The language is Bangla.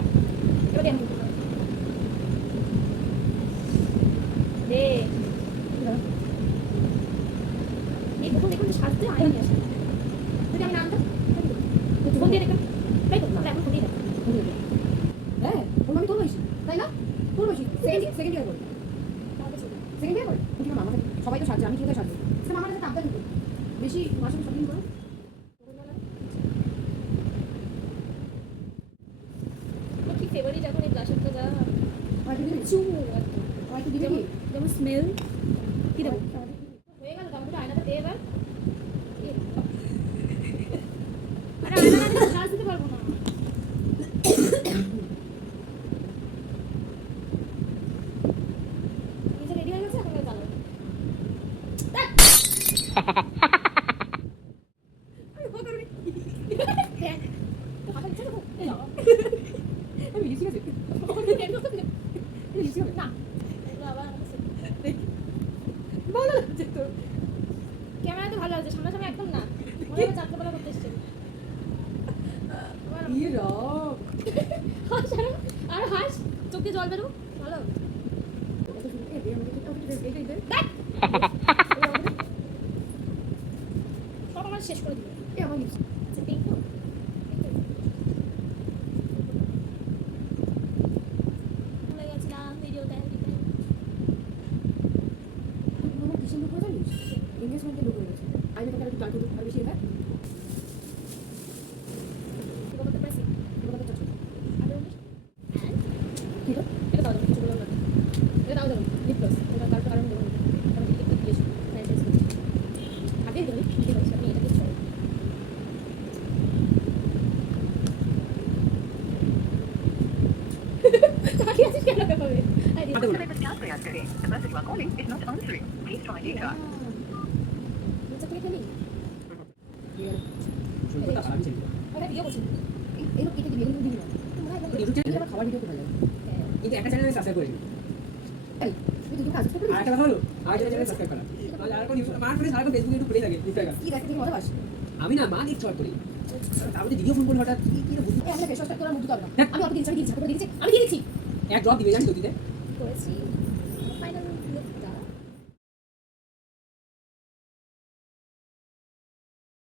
না এবার আমি দে এই প্রথম দেখুন সাজতে আয় নিয়ে আসে যদি আমি নামটা ফোন দিয়ে দেখলাম তাই তো না এখন ফোন দিয়ে হ্যাঁ ফোন আমি তোর বয়সী তাই না তোর বয়সী সেকেন্ড ইয়ার করি সেকেন্ড ইয়ার করি কিন্তু মামা সবাই তো সাজছে আমি কি করে সাজবো সেটা মামার কাছে আবদার নিতে বেশি মাসে শপিং করো কি ফেভারিট এখন এই ব্লাশারটা যা হয়তো দিবি চু হয়তো দিবি যেমন স্মেল কি দেবো হয়ে গেল তারপরে আয়নাটা দিয়ে এবার আরে আয়না না চার্জ দিতে পারবো না নিজে রেডি হয়ে গেছে এখন জ্বালাবো আমি লিখি আছে লিখি হবে না আবার ভালো লাগছে তো ক্যামেরাতে ভালো লাগছে সামনাসামনি একদম না মনে হয় যাত্রাপালা করতে এসছে ই রক হাস আর হাস চোখে জল বেরো ভালো সব আমার শেষ করে দিবে আমার পিঙ্ক তো ভুলে গেছিলাম ভিডিওতে কিসের লোক জানিস এনগেজমেন্টের লোক হয়ে গেছে আমি তোকে একটু টাকা দিতে পারবি সেটা করতে পারছি এবার তো চল আর ঠিক আছে এটা দাও কিছু বললাম না এটা দাও দাও লিপ প্লাস এটা তার কারণ দেবো কারণ লিপ লিপ দিয়েছি নাইস আগে দিলি ঠিক আছে আমি এটা কিছু তাকিয়ে আছিস কেন হবে আরে याद करें the person you are calling is not answering. Please try later. নিচে থেকে খেলি শুনতে তা আমি চাই আরে ভিডিও করছি এই লোক কেটে দিবি এগুলো দিবি না ইউটিউব চ্যানেলে আবার খাবার ভিডিও করে লাগে কিন্তু একটা চ্যানেলে সাবস্ক্রাইব করে দিবি এই তুই দুটো কাজ করতে আর একটা কথা হলো আর একটা চ্যানেলে সাবস্ক্রাইব করা তাহলে আর কোন ইউটিউব আমার ফোনে সারা ফেসবুকে একটু পড়ে থাকে ইনস্টাগ্রাম কি দেখতে দেখে মজা পাস আমি না মা নিক শর্ট করি তারপরে ভিডিও ফোন করে হঠাৎ কি রে বুঝি এই আমরা ফেস ওয়াশ করার মুখ দিতে হবে না আমি অত দিন ছাড়া কি ঝাপটা দিয়েছি আমি দিয়ে দিচ্ছি এক জব দিবে জানিস তো দিতে করেছি